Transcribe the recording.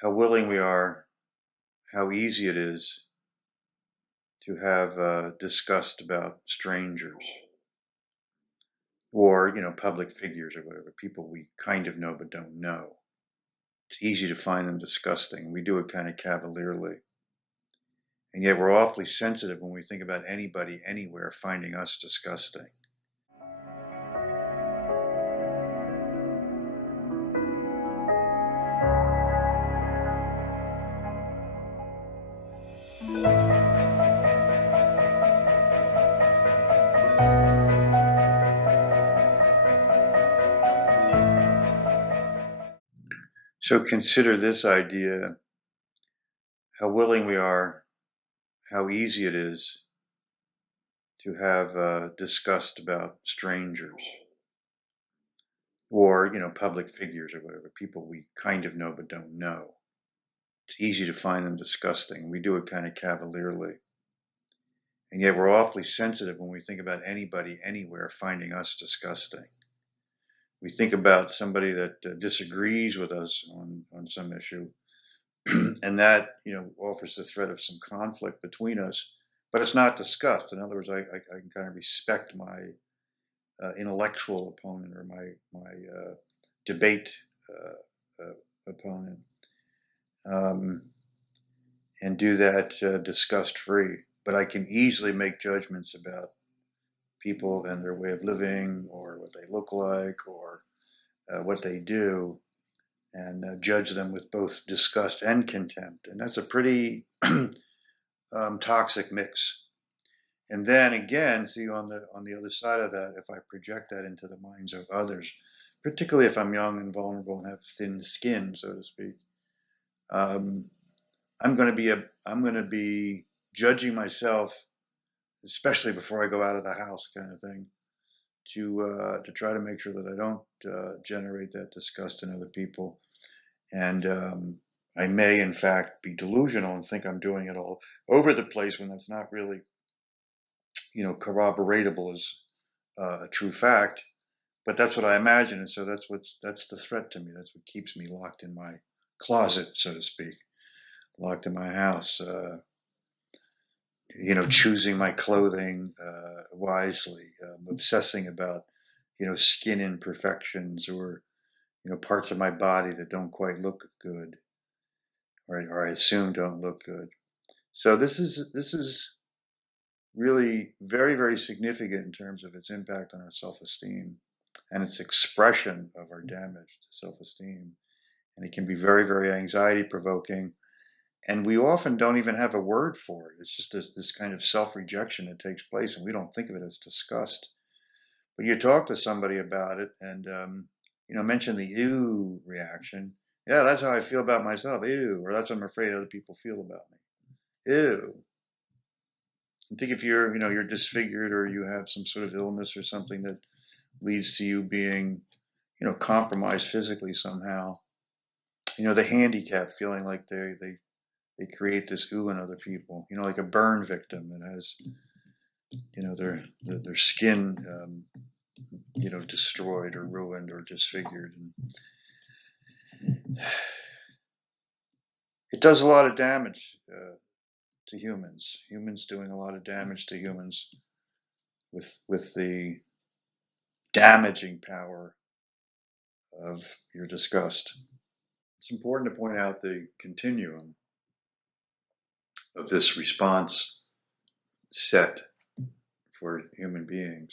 how willing we are, how easy it is to have disgust about strangers or, public figures or whatever, people we kind of know but don't know. It's easy to find them disgusting. We do it kind of cavalierly. And yet we're awfully sensitive when we think about anybody anywhere finding us disgusting. So consider this idea, how willing we are, how easy it is to have disgust about strangers or, public figures or whatever, people we kind of know but don't know. It's easy to find them disgusting. We do it kind of cavalierly. And yet we're awfully sensitive when we think about anybody anywhere finding us disgusting. We think about somebody that disagrees with us on some issue, and that offers the threat of some conflict between us, but it's not disgust. In other words, I can kind of respect my intellectual opponent or my debate opponent, and do that disgust free. But I can easily make judgments about people and their way of living, or what they look like, or what they do, and judge them with both disgust and contempt. And that's a pretty toxic mix. And then again, see, on the other side of that, if I project that into the minds of others, particularly if I'm young and vulnerable and have thin skin, so to speak, I'm going to be judging myself, especially before I go out of the house, kind of thing, to try to make sure that I don't generate that disgust in other people. And I may, in fact, be delusional and think I'm doing it all over the place when that's not really, corroboratable as a true fact. But that's what I imagine, and so that's the threat to me. That's what keeps me locked in my closet, so to speak, locked in my house. Choosing my clothing wisely, obsessing about, skin imperfections, or, parts of my body that don't quite look good, or I assume don't look good. So this is really very, very significant in terms of its impact on our self-esteem and its expression of our damaged self-esteem. And it can be very, very anxiety provoking. And we often don't even have a word for it. It's just this kind of self-rejection that takes place, and we don't think of it as disgust. But you talk to somebody about it and, mention the ew reaction. Yeah, that's how I feel about myself. Ew. Or that's what I'm afraid other people feel about me. Ew. I think if you're disfigured, or you have some sort of illness or something that leads to you being, compromised physically somehow, the handicap, feeling like they create this ooh in other people, like a burn victim that has, their skin, destroyed or ruined or disfigured. And it does a lot of damage to humans. Humans doing a lot of damage to humans with the damaging power of your disgust. It's important to point out the continuum of this response set for human beings.